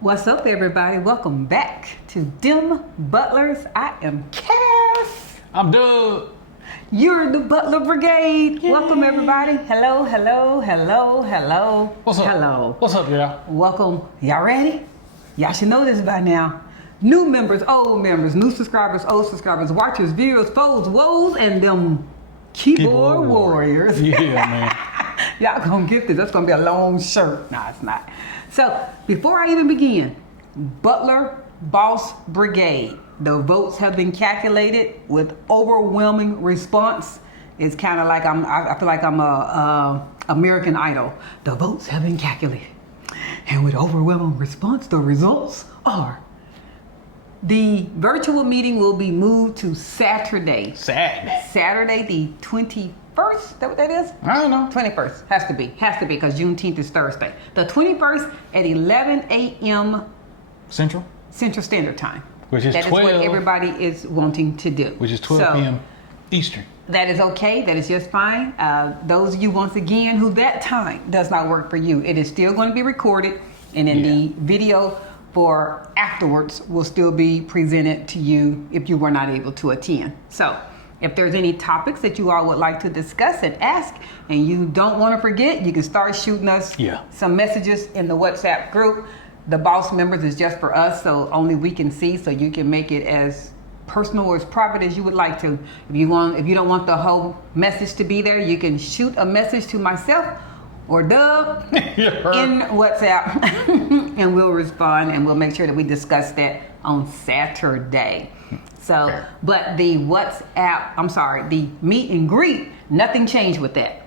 What's up, everybody? Welcome back to DemButlers. I am Cass. I'm Doug. You're the Butler Brigade. Yay. Welcome, everybody. Hello, hello, hello, hello. What's up? Hello. What's up, y'all? Welcome. Y'all ready? Y'all should know this by now. New members, old members, new subscribers, old subscribers, watchers, viewers, foes, woes, and them keyboard warriors. Yeah, man. Y'all gonna get this. That's gonna be a long shirt. Nah, it's not. So, before I even begin, Butler Boss Brigade. The votes have been calculated with overwhelming response. It's kind of like I feel like I'm a American Idol. The votes have been calculated, and with overwhelming response, the results are: the virtual meeting will be moved to Saturday. Saturday, the 21st. Is that what that is? I don't know. 21st. Has to be because Juneteenth is Thursday. The 21st at 11 a.m. Central Standard Time. Which is That 12. is what everybody is wanting to do. Which is 12 p.m. Eastern. That is okay. That is just fine. Those of you, once again, who that time does not work for you, it is still going to be recorded, and then the video for afterwards will still be presented to you if you were not able to attend. So, if there's any topics that you all would like to discuss and ask, and you don't want to forget, you can start shooting us some messages in the WhatsApp group. The boss members is just for us, so only we can see, so you can make it as personal or as private as you would like to. If you don't want the whole message to be there, you can shoot a message to myself or Doug in WhatsApp, and we'll respond, and we'll make sure that we discuss that on Saturday. So, but the meet and greet, nothing changed with that.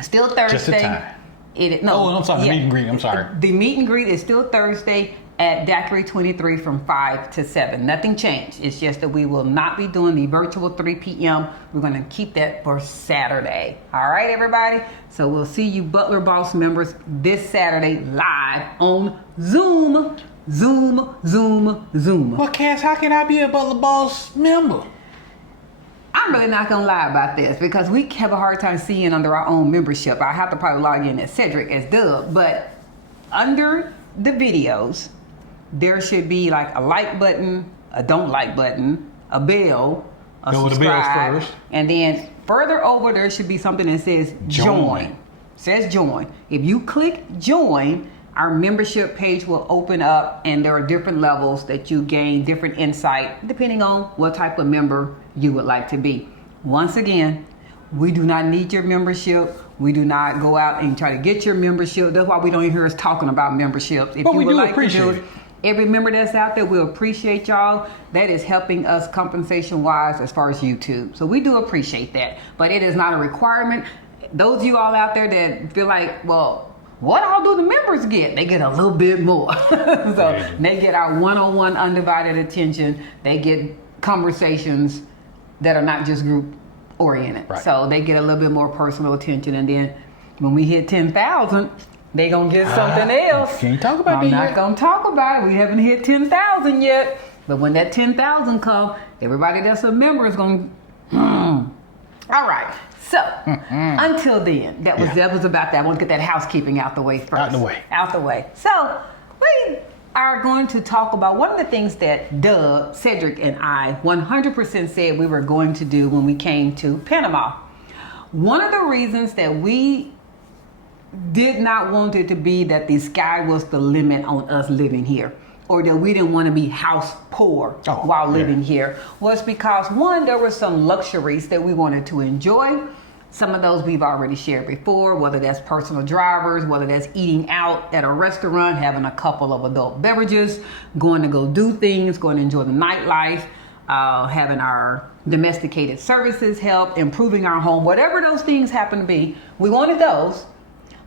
Still Thursday. Just the time. The meet and greet. I'm sorry. The meet and greet is still Thursday at Daiquiri 23 from 5 to 7. Nothing changed. It's just that we will not be doing the virtual 3 p.m. We're going to keep that for Saturday. All right, everybody? So we'll see you Butler Boss members this Saturday live on Zoom. Zoom. Well, Cass, how can I be a Butler Boss member? I'm really not going to lie about this because we have a hard time seeing under our own membership. I have to probably log in as Cedric, as Doug, but under the videos, there should be like a like button, a don't like button, a bell, a subscribe, and then further over there should be something that says join. It says join. If you click join, our membership page will open up, and there are different levels that you gain different insight depending on what type of member you would like to be. Once again, we do not need your membership. We do not go out and try to get your membership. That's why we don't even hear us talking about memberships. If but you we would do like appreciate to do it, every member that's out there, we appreciate y'all. That is helping us compensation-wise as far as YouTube. So we do appreciate that. But it is not a requirement. Those of you all out there that feel like, well, what all do the members get? They get a little bit more. So they get our one-on-one undivided attention. They get conversations that are not just group oriented. Right. So they get a little bit more personal attention. And then when we hit 10,000, they going to get something else. Can't talk about that I'm yet. not going to talk about it. We haven't hit 10,000 yet. But when that 10,000 comes, everybody that's a member is going to... All right. So, until then, that was about that. I want to get that housekeeping out the way first. Out the way. So, we are going to talk about one of the things that Doug, Cedric, and I 100% said we were going to do when we came to Panama. One of the reasons that we did not want it to be that the sky was the limit on us living here, or that we didn't want to be house poor while living here, was because, one, there were some luxuries that we wanted to enjoy. Some of those we've already shared before, whether that's personal drivers, whether that's eating out at a restaurant, having a couple of adult beverages, going to go do things, going to enjoy the nightlife, having our domesticated services help, improving our home, whatever those things happen to be. We wanted those,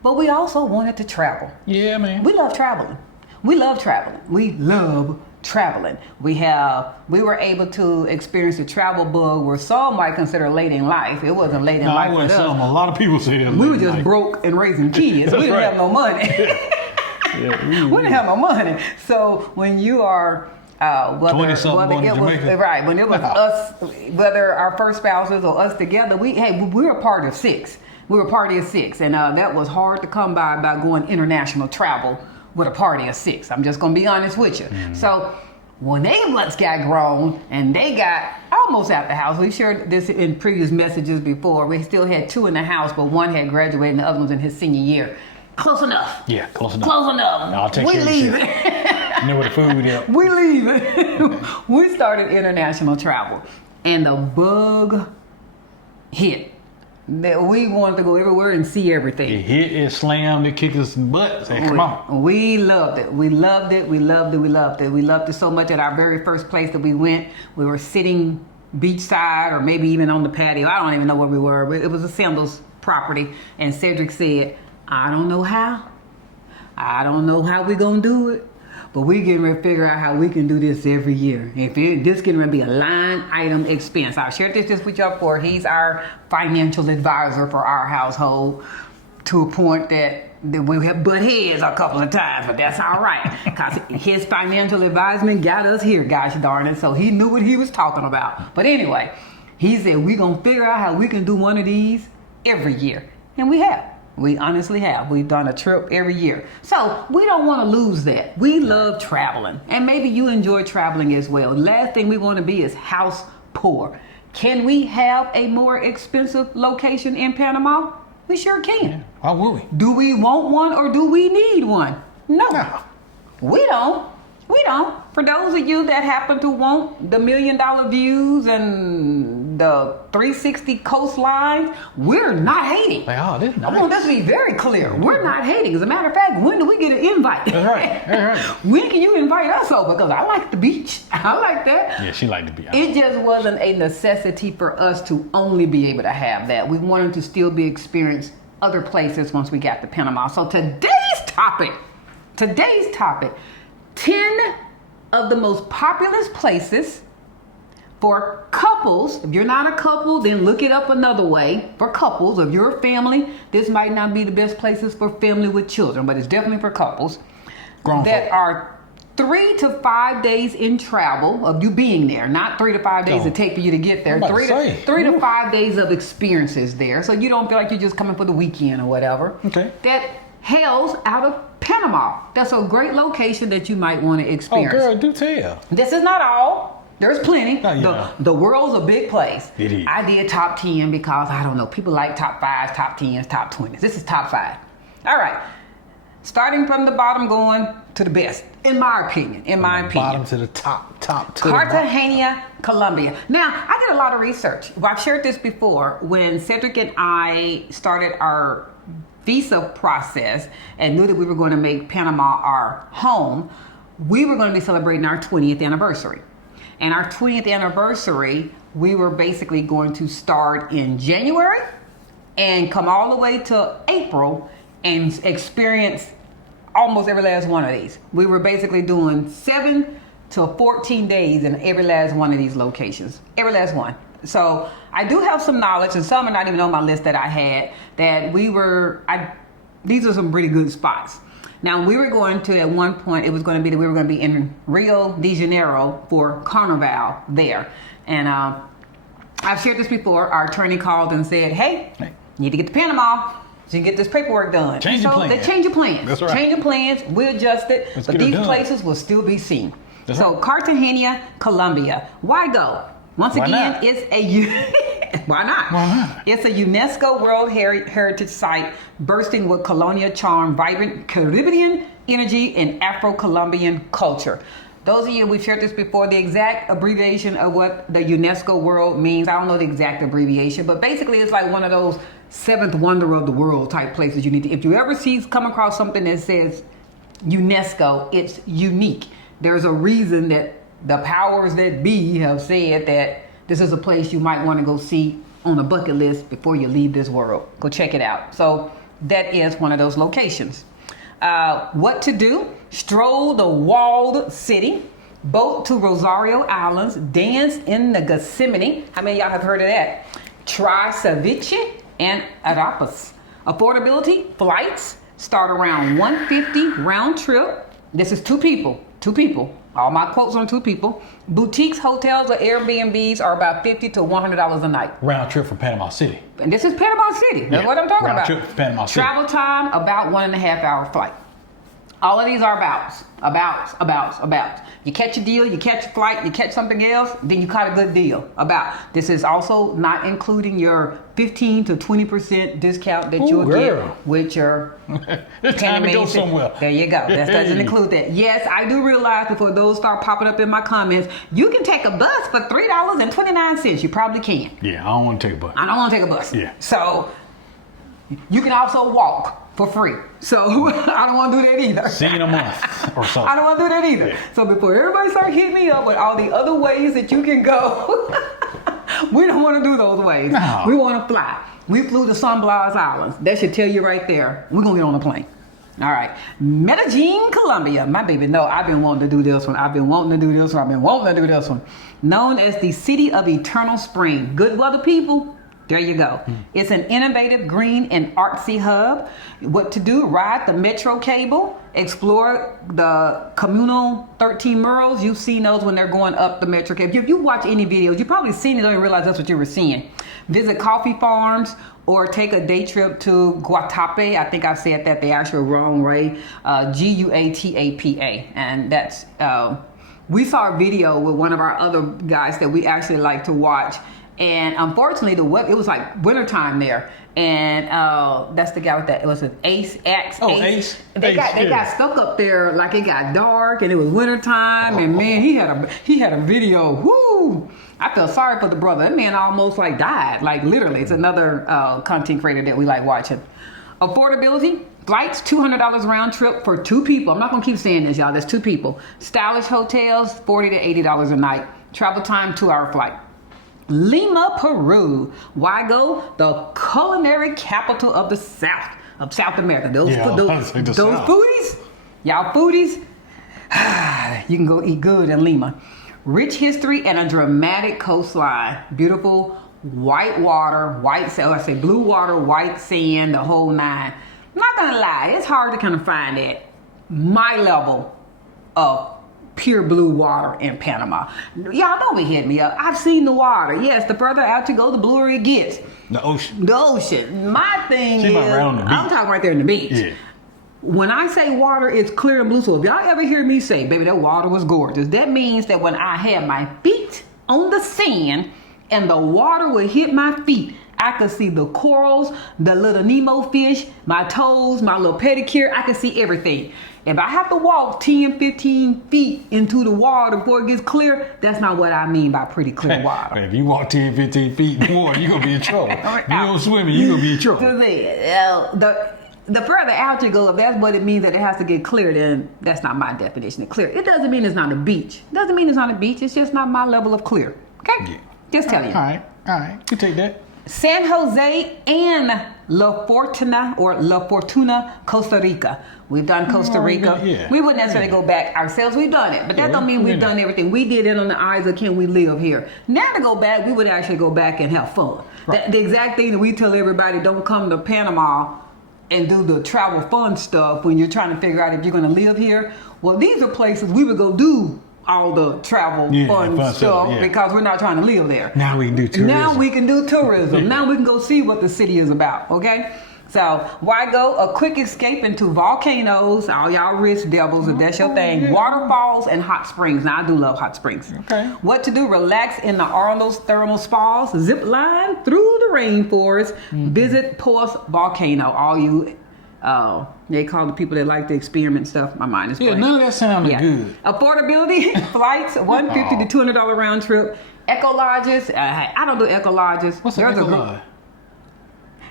but we also wanted to travel. Yeah, man. We love traveling. We love traveling. We were able to experience a travel bug where some might consider late in life. It wasn't late in life. I wouldn't some. A lot of people say that. We were just broke and raising kids. We didn't have no money. We didn't have no money. So when you are whether it was us, whether our first spouses or us together, we were a part of six. We were a party of six, and that was hard to come by going international travel with a party of 6. I'm just gonna be honest with you. So when they once got grown and they got almost out the house, we shared this in previous messages before. We still had 2 in the house, but one had graduated and the other one's in his senior year. Close enough. Yeah, close enough. Close enough. I'll take we care of leave shit. it. You know where the food is. We leave it. We started international travel, and the bug hit. That we wanted to go everywhere and see everything. It hit, it slammed, it kicked us in the butt. Say, come on. We loved it. We loved it. We loved it. We loved it. We loved it so much. At our very first place that we went, we were sitting beachside or maybe even on the patio. I don't even know where we were, but it was a Sandals property. And Cedric said, I don't know how. I don't know how we're going to do it. But we getting ready to figure out how we can do this every year. This getting ready to be a line item expense. I'll share this with you before. He's our financial advisor for our household to a point that we have butt heads a couple of times, but that's all right. Because his financial advisement got us here, gosh darn it. So he knew what he was talking about. But anyway, he said, we're going to figure out how we can do one of these every year. And we have. We honestly have. We've done a trip every year. So we don't want to lose that. We love traveling. And maybe you enjoy traveling as well. Last thing we want to be is house poor. Can we have a more expensive location in Panama? We sure can. Yeah. Why would we? Do we want one or do we need one? No. We don't. We don't. For those of you that happen to want the $1 million views and the 360 coastline, we're not hating. Like, oh, this is nice. I want this to be very clear. We're not hating. As a matter of fact, when do we get an invite? That's right. That's right. When can you invite us over? Because I like the beach. I like that. Yeah, she liked the beach. It just wasn't a necessity for us to only be able to have that. We wanted to still be experienced other places once we got to Panama. So today's topic, 10 of the most populous places for couples. If you're not a couple, then look it up another way. For couples, if you're a family, this might not be the best places for family with children, but it's definitely for couples. Grown that folk. are 3 to 5 days in travel of you being there, not 3 to 5 days it take for you to get there. I'm about to 3 to 5 days of experiences there, so you don't feel like you're just coming for the weekend or whatever. Okay. That hails out of Panama. That's a great location that you might want to experience. Oh, girl, do tell. This is not all. There's plenty. Oh, yeah. The world's a big place. It is. I did top 10 because, I don't know, people like top 5s, top 10s, top 20s. This is top 5. All right. Starting from the bottom, going to the best, in my opinion. Bottom to the top to the bottom. Cartagena, Colombia. Now, I did a lot of research. I've shared this before. When Cedric and I started our visa process and knew that we were going to make Panama our home, we were going to be celebrating our 20th anniversary. And our 20th anniversary, we were basically going to start in January and come all the way to April and experience almost every last one of these. We were basically doing 7 to 14 days in every last one of these locations. Every last one. So I do have some knowledge, and some are not even on my list that I had, that these are some pretty good spots. Now, we were going to, at one point, we were going to be in Rio de Janeiro for Carnival there. And I've shared this before. Our attorney called and said, hey, you need to get to Panama so you can get this paperwork done. Change your plans. They change your plans. That's right. Change your plans. We adjust it. Let's but get it these done. places will still be seen. That's So right. Cartagena, Colombia. Why go? Once Why again, not? it's a why not? Why not? It's a UNESCO World Heritage Site bursting with colonial charm, vibrant Caribbean energy, and Afro-Colombian culture. Those of you, we've shared this before, the exact abbreviation of what the UNESCO World means. I don't know the exact abbreviation, but basically it's like one of those 7th wonder of the world type places you need to, if you ever come across something that says UNESCO, it's unique. There's a reason that the powers that be have said that this is a place you might want to go see on a bucket list before you leave this world. Go check it out. So that is one of those locations. What to do? Stroll the walled city, boat to Rosario Islands, dance in the Gethsemane. How many of y'all have heard of that? Try ceviche and arepas. Affordability, flights start around $150 round trip. This is two people. All my quotes on 2 people. Boutiques, hotels, or Airbnbs are about $50 to $100 a night. Round trip from Panama City. And this is Panama City. That's what I'm talking round about. trip from Panama City. Travel time, about 1.5 hour flight. All of these are abouts. You catch a deal, you catch a flight, you catch something else, then you caught a good deal. About. This is also not including your 15 to 20% discount that you'll get with your It's time to go somewhere. There you go. That doesn't include that. Yes, I do realize before those start popping up in my comments, you can take a bus for $3.29. You probably can. Yeah, I don't want to take a bus. I don't want to take a bus. Yeah. So you can also walk for free. So I don't want to do that either. See you in a month or so. I don't want to do that either. Yeah. So before everybody start hitting me up with all the other ways that you can go, we don't want to do those ways. No. We want to fly. We flew to San Blas Islands. That should tell you right there. We're going to get on a plane. All right. Medellin, Colombia. My baby, no, I've been wanting to do this one. Known as the City of Eternal Spring. Good weather people. There you go. It's an innovative, green, and artsy hub. What to do? Ride the metro cable, explore the communal 13 murals. You've seen those when they're going up the metro cable. If you watch any videos, you've probably seen it, don't even realize that's what you were seeing. Visit coffee farms or take a day trip to Guatapé. I think I said that the actual wrong way. Guatapa. And that's, we saw a video with one of our other guys that we actually like to watch. And unfortunately, it was like wintertime there. And that's the guy with that. It was an Ace. Ace. They got stuck up there like it got dark and it was wintertime. And man, he had a video. Whoo! I felt sorry for the brother. That man almost like died. Like literally. It's another content creator that we like watching. Affordability. Flights, $200 round trip for 2 people. I'm not going to keep saying this, y'all. That's 2 people. Stylish hotels, $40 to $80 a night. Travel time, 2-hour flight. Lima, Peru. Why go? The culinary capital of the South, of South America. Those foodies, y'all foodies, you can go eat good in Lima. Rich history and a dramatic coastline. Beautiful white water, blue water, white sand, the whole nine. I'm not gonna lie, it's hard to kind of find that my level of pure blue water in Panama. Y'all don't be hitting me up. I've seen the water. Yes, the further out you go, the bluer it gets. The ocean. My thing is, I'm talking right there in the beach. Yeah. When I say water, it's clear and blue. So if y'all ever hear me say, baby, that water was gorgeous, that means that when I had my feet on the sand and the water would hit my feet, I could see the corals, the little Nemo fish, my toes, my little pedicure. I could see everything. If I have to walk 10, 15 feet into the water before it gets clear, that's not what I mean by pretty clear water. If you walk 10, 15 feet more, you're going to be in trouble. If you don't swim, you're going to be in trouble. The further out you go, if that's what it means that it has to get clear, then that's not my definition of clear. It doesn't mean it's not a beach. It doesn't mean it's not a beach. It's just not my level of clear. Okay? Yeah. Just tell you. All right. You take that. San Jose and La Fortuna, Costa Rica. We've done Costa Rica. Yeah. We wouldn't necessarily go back ourselves. We've done it. But that don't mean we've done everything. We did it on the eyes of can we live here. Now to go back, we would actually go back and have fun. Right. The exact thing that we tell everybody, don't come to Panama and do the travel fun stuff when you're trying to figure out if you're going to live here. Well, these are places we would go do all the travel fun stuff because we're not trying to live there. Now we can do tourism. Now we can do tourism. Now we can go see what the city is about, okay? So, why go? A quick escape into volcanoes, all y'all rich devils, if that's your thing. Waterfalls and hot springs. Now, I do love hot springs. Okay. What to do? Relax in the Arnold's thermal spas, zip line through the rainforest, visit Poas Volcano. All you, they call the people that like to experiment stuff. My mind is blank. None of that sounded good. Affordability, flights, $150 to $200 round trip. Eco lodges, I don't do eco lodges. What's an eco lodge?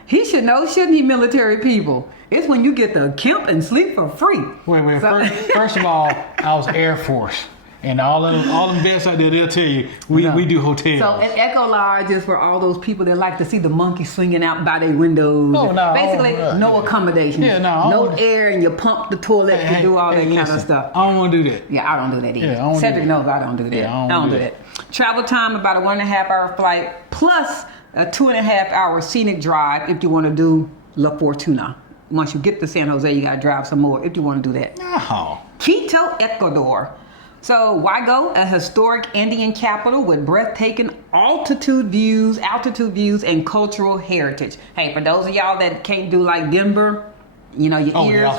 He should know, shouldn't he, military people? It's when you get to camp and sleep for free. Wait. First of all, I was Air Force. And all them vets out there, they'll tell you, we do hotels. So an eco lodge is for all those people that like to see the monkeys swinging out by their windows. Basically, no accommodations. No air, and you pump the toilet to do all that kind of stuff. I don't want to do that. Yeah, I don't do that either. Cedric knows I don't do that. Yeah, I don't do that. Travel time, about a 1.5 hour flight, plus a 2.5 hour scenic drive if you want to do La Fortuna. Once you get to San Jose, you got to drive some more if you want to do that. Oh. Quito, Ecuador. So why go? A historic Indian capital with breathtaking altitude views, and cultural heritage. Hey, for those of y'all that can't do like Denver, you know, your ears.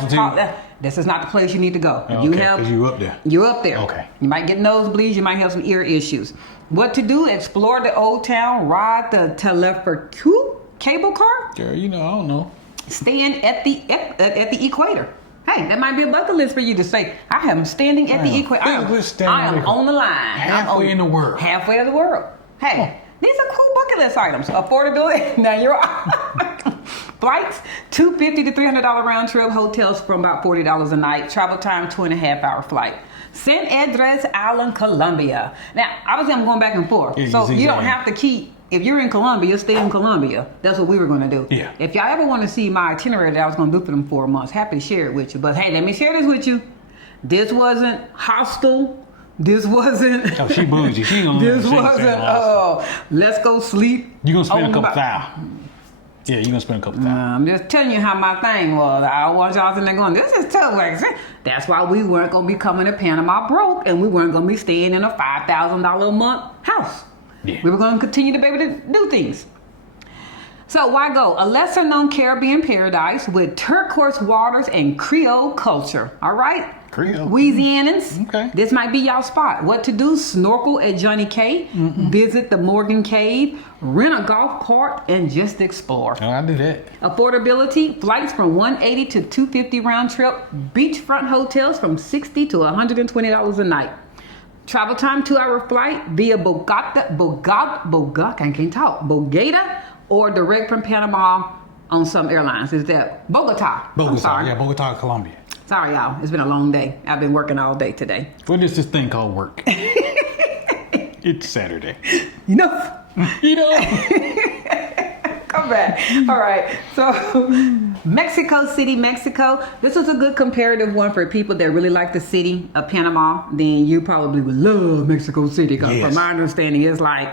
this is not the place you need to go. If Okay, 'cause you up there. You're up there. Okay. You might get nosebleeds. You might have some ear issues. What to do? Explore the old town. Ride the Teleferku cable car. Girl, I don't know. Stand at the equator. Hey, that might be a bucket list for you to say, I am standing at the equator. I am on the line. Halfway in the world. Halfway in the world. Hey, these are cool bucket list items. Affordability. Now you're flights, $250 to $300 round trip. Hotels from about $40 a night. Travel time, 2.5-hour flight. San Andres Island, Colombia. Now, obviously I'm going back and forth. Yeah, so you don't have to keep, if you're in Colombia, stay in Colombia. That's what we were going to do. Yeah. If y'all ever want to see my itinerary that I was going to do for them 4 months, happy to share it with you. But hey, let me share this with you. This wasn't hostile. This wasn't. Oh, she bougie. She gonna. This wasn't. Let's go sleep. You gonna spend a couple thousand. Yeah, you gonna spend a couple thousand. I'm just telling you how my thing was. I don't want y'all sitting there going, this is tough. That's why we weren't gonna be coming to Panama broke, and we weren't gonna be staying in a $5,000 a month house. Yeah. We were gonna continue to be able to do things. So why go? A lesser known Caribbean paradise with turquoise waters and Creole culture. All right? Creole. Louisianans. Okay. This might be y'all spot. What to do? Snorkel at Johnny Cay. Visit the Morgan Cave. Rent a golf cart and just explore. Oh, I do that. Affordability, flights from $180 to $250 round trip. Beachfront hotels from $60 to $120 a night. Travel time, 2-hour flight via Bogota, I can't talk. Bogota or direct from Panama on some airlines. Is that Bogota? I'm sorry. Yeah, Bogota, Colombia. Sorry, y'all. It's been a long day. I've been working all day today. What is this thing called work? It's Saturday. Enough. Come back. All right. So, Mexico City, Mexico. This is a good comparative one for people that really like the city of Panama. Then you probably would love Mexico City because from my understanding, it's like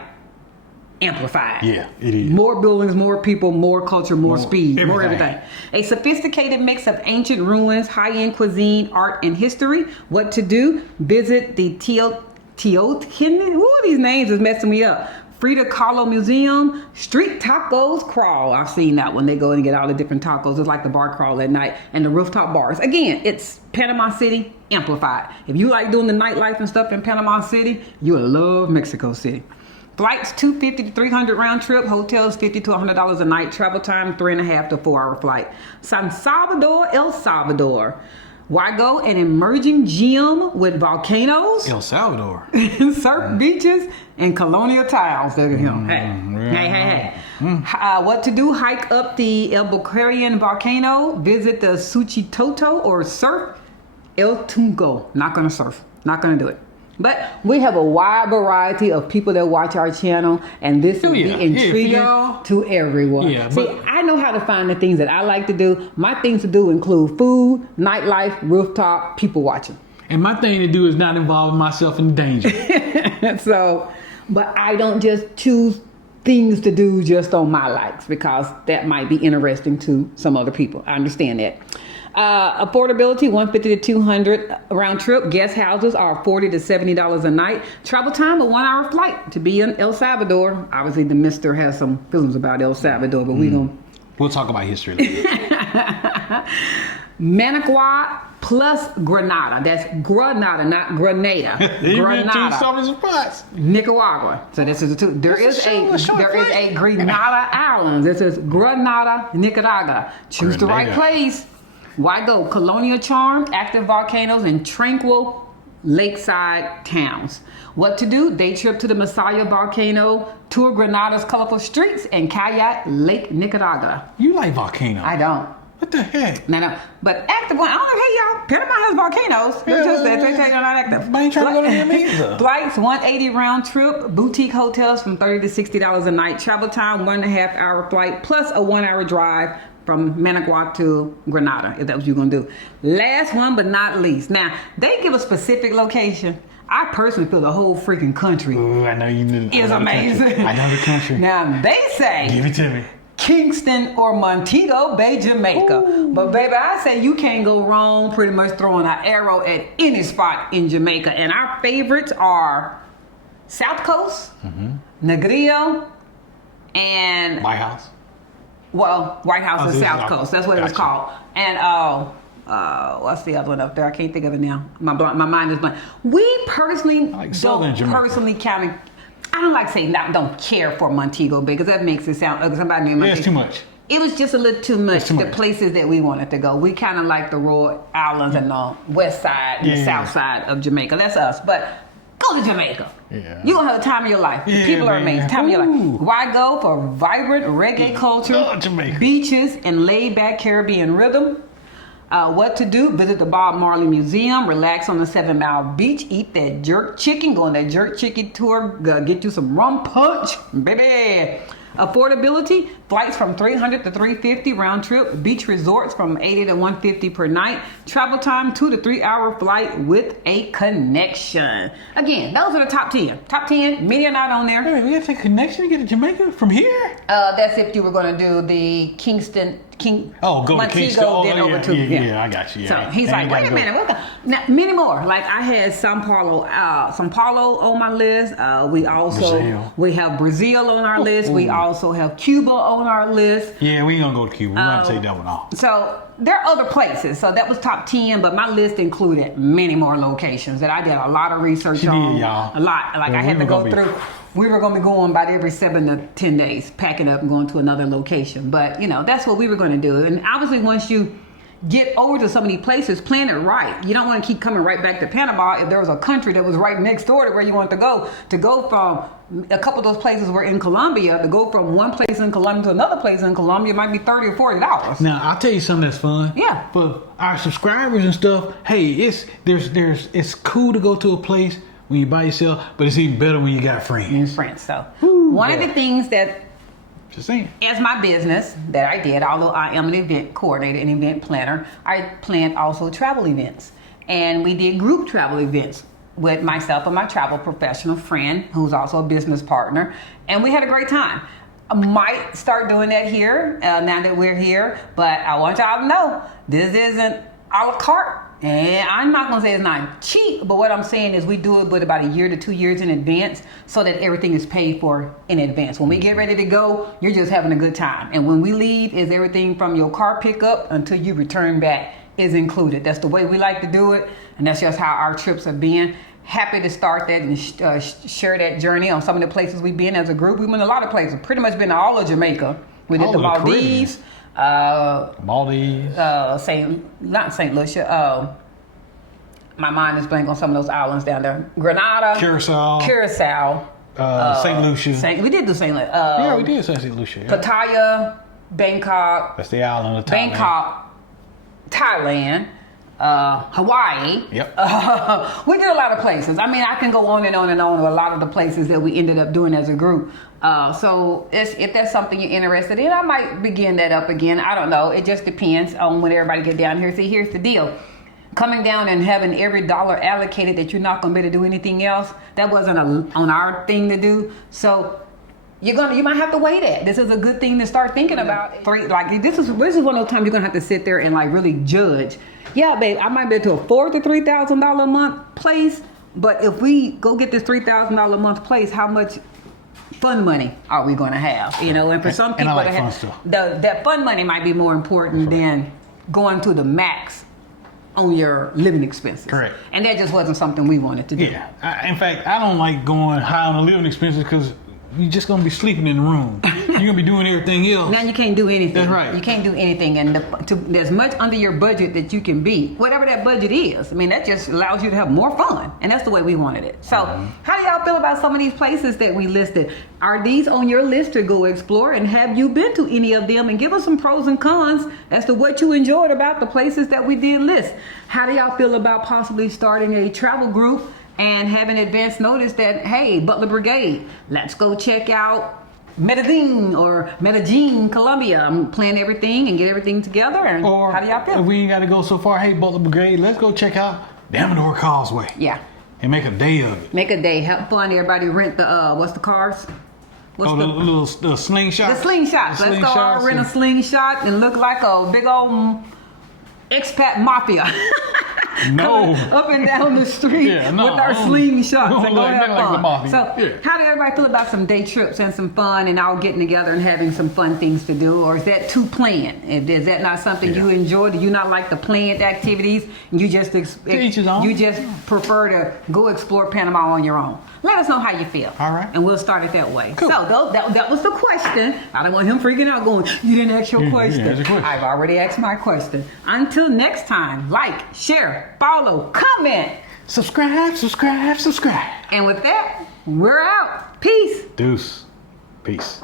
amplified. Yeah, it is. More buildings, more people, more culture, more speed, everything. more everything. A sophisticated mix of ancient ruins, high-end cuisine, art, and history. What to do? Visit the Teotihuacan. Ooh, these names is messing me up. Frida Kahlo Museum, Street Tacos Crawl. I've seen that when they go and get all the different tacos. It's like the bar crawl at night and the rooftop bars. Again, it's Panama City amplified. If you like doing the nightlife and stuff in Panama City, you'll love Mexico City. Flights $250 to $300 round trip. Hotels $50 to $100 a night. Travel time 3.5 to 4-hour flight. San Salvador, El Salvador. Why go? An emerging gem with volcanoes, El Salvador, surf beaches, and colonial towns. Look at him. Hey. What to do? Hike up the El Bucarian volcano. Visit the Suchitoto or surf El Tungo. Not gonna surf. Not gonna do it. But we have a wide variety of people that watch our channel, and this will be intriguing to everyone. Yeah, see, I know how to find the things that I like to do. My things to do include food, nightlife, rooftop, people watching. And my thing to do is not involving myself in danger. So, but I don't just choose things to do just on my likes because that might be interesting to some other people. I understand that. Affordability, $150 to $200 round trip. Guest houses are $40 to $70 a night. Travel time, a 1-hour flight to be in El Salvador. Obviously, the mister has some feelings about El Salvador, but we'll talk about history later. Managua plus Granada. That's Granada, not Grenada. Granada. Nicaragua. So this is a two. There is a Grenada island. This is Granada, Nicaragua. Choose the right place. Why go? Colonial charm, active volcanoes, and tranquil lakeside towns. What to do? Day trip to the Masaya volcano, tour Granada's colorful streets, and kayak Lake Nicaragua. You like volcanoes? I don't. What the heck? No. But active one, I don't know, hey y'all, Panama has volcanoes. It's just that they are not active. I ain't trying to go to them either. Flights, $180 round trip. Boutique hotels from $30 to $60 a night. Travel time, 1.5 hour flight, plus a 1-hour drive from Managua to Granada, if that's what you're going to do. Last one, but not least. Now, they give a specific location. I personally feel the whole freaking country. Ooh, I know you knew. Is amazing. I know the country. Now, they say... Give it to me. Kingston or Montego Bay, Jamaica. Ooh. But baby, I say you can't go wrong pretty much throwing an arrow at any spot in Jamaica. And our favorites are South Coast, Negril, and... White House. Well, White House is South Coast. That's what it was called. And What's the other one up there? I can't think of it now. My mind is blank. We personally don't personally count it. I don't like saying don't care for Montego Bay because that makes it sound ugly. Somebody named it's too much. It was just a little too much. The places that we wanted to go. We kind of like the Royal Islands and the west side and the south side of Jamaica. That's us. But go to Jamaica. Yeah. You're going to have the time of your life. Yeah, People are amazing. Time of your life. Why go for vibrant reggae culture, beaches, and laid-back Caribbean rhythm? What to do? Visit the Bob Marley Museum, relax on the 7 Mile Beach, eat that jerk chicken, go on that jerk chicken tour, get you some rum punch, baby. Affordability, flights from $300 to $350 round trip, beach resorts from $80 to $150 per night, travel time 2 to 3 hour flight with a connection. Again, those are the top 10. Top 10, many are not on there. Wait, we have to take a connection to get to Jamaica from here? That's if you were going to do the go Montego, to Kingston. then over to yeah, I got you. Yeah. So he's like, wait a minute, now, many more. Like I had Sao Paulo on my list. We have Brazil on our list. We also have Cuba on our list. Yeah, we ain't gonna go to Cuba. We have to take that one off. So there are other places. So that was top 10, but my list included many more locations that I did a lot of research on. Y'all. A lot. Like I had to go through. We were going to be going about every 7 to 10 days, packing up and going to another location. But, that's what we were going to do. And obviously, once you get over to some of these places, plan it right. You don't want to keep coming right back to Panama if there was a country that was right next door to where you want to go. To go from a couple of those places were in Colombia, to go from one place in Colombia to another place in Colombia might be $30 or $40. Now, I'll tell you something that's fun. Yeah. For our subscribers and stuff, hey, it's cool to go to a place when you're by yourself, but it's even better when you got friends. So one of the things that, just saying, as my business that I did, although I am an event coordinator and event planner, I planned also travel events. And we did group travel events with myself and my travel professional friend, who's also a business partner. And we had a great time. I might start doing that here now that we're here, but I want y'all to know this isn't a la carte. And I'm not going to say it's not cheap, but what I'm saying is we do it with about 1 to 2 years in advance so that everything is paid for in advance. When we get ready to go, you're just having a good time. And when we leave, is everything from your car pickup until you return back is included. That's the way we like to do it. And that's just how our trips have been. Happy to start that and share that journey on some of the places we've been as a group. We've been a lot of places, pretty much been to all of Jamaica. We did the Maldives. Not St. Lucia. My mind is blank on some of those islands down there. Grenada, Curacao, St. Lucia. We did do St. Lucia. Yeah, we did St. Lucia. Yeah. Pattaya, Bangkok. That's the island of Thailand. Bangkok, Thailand. Hawaii. Yep. We did a lot of places. I mean, I can go on and on and on with a lot of the places that we ended up doing as a group. So if that's something you're interested in, I might begin that up again. I don't know. It just depends on when everybody get down here. See, here's the deal. Coming down and having every dollar allocated that you're not going to be able to do anything else, that wasn't on our thing to do. So you might have to weigh that. This is a good thing to start thinking about. This is one of those times you're gonna have to sit there and really judge. Yeah, babe, I might be able to afford the $3,000 a month place, but if we go get this $3,000 a month place, how much fun money are we gonna have? And for some people, that fun money might be more important than going to the max on your living expenses. Correct. And that just wasn't something we wanted to do. Yeah. In fact, I don't like going high on the living expenses because you're just going to be sleeping in the room. You're going to be doing everything else. Now you can't do anything. That's right. You can't do anything. And there's much under your budget that you can be. Whatever that budget is. I mean, that just allows you to have more fun. And that's the way we wanted it. So how do y'all feel about some of these places that we listed? Are these on your list to go explore? And have you been to any of them? And give us some pros and cons as to what you enjoyed about the places that we did list. How do y'all feel about possibly starting a travel group and having advance notice that, hey, Butler Brigade, let's go check out Medellin, Colombia. I'm planning everything and get everything together. And or how do y'all feel? If we ain't got to go so far, hey, Butler Brigade, let's go check out Damodar Causeway. Yeah. And make a day of it. Make a day. Have fun. Everybody rent the, what's the cars? The little slingshot. The slingshot. Let's go all rent a slingshot and look like a big old expat mafia. No. Up and down the street Yeah, no, with our I don't- slingshots I don't and go like have nothing like fun. the mafia. So, Yeah. how do everybody feel about some day trips and some fun and all getting together and having some fun things to do? Or is that too planned? Is that not something you enjoy? Do you not like the planned activities? You just each his own. you just prefer to go explore Panama on your own. Let us know how you feel. All right. And we'll start it that way. Cool. So that was the question. I don't want him freaking out going, you didn't ask your question. ask your question. I've already asked my question. Until next time, like, share, follow, comment. Subscribe. And with that, we're out. Peace. Deuce. Peace.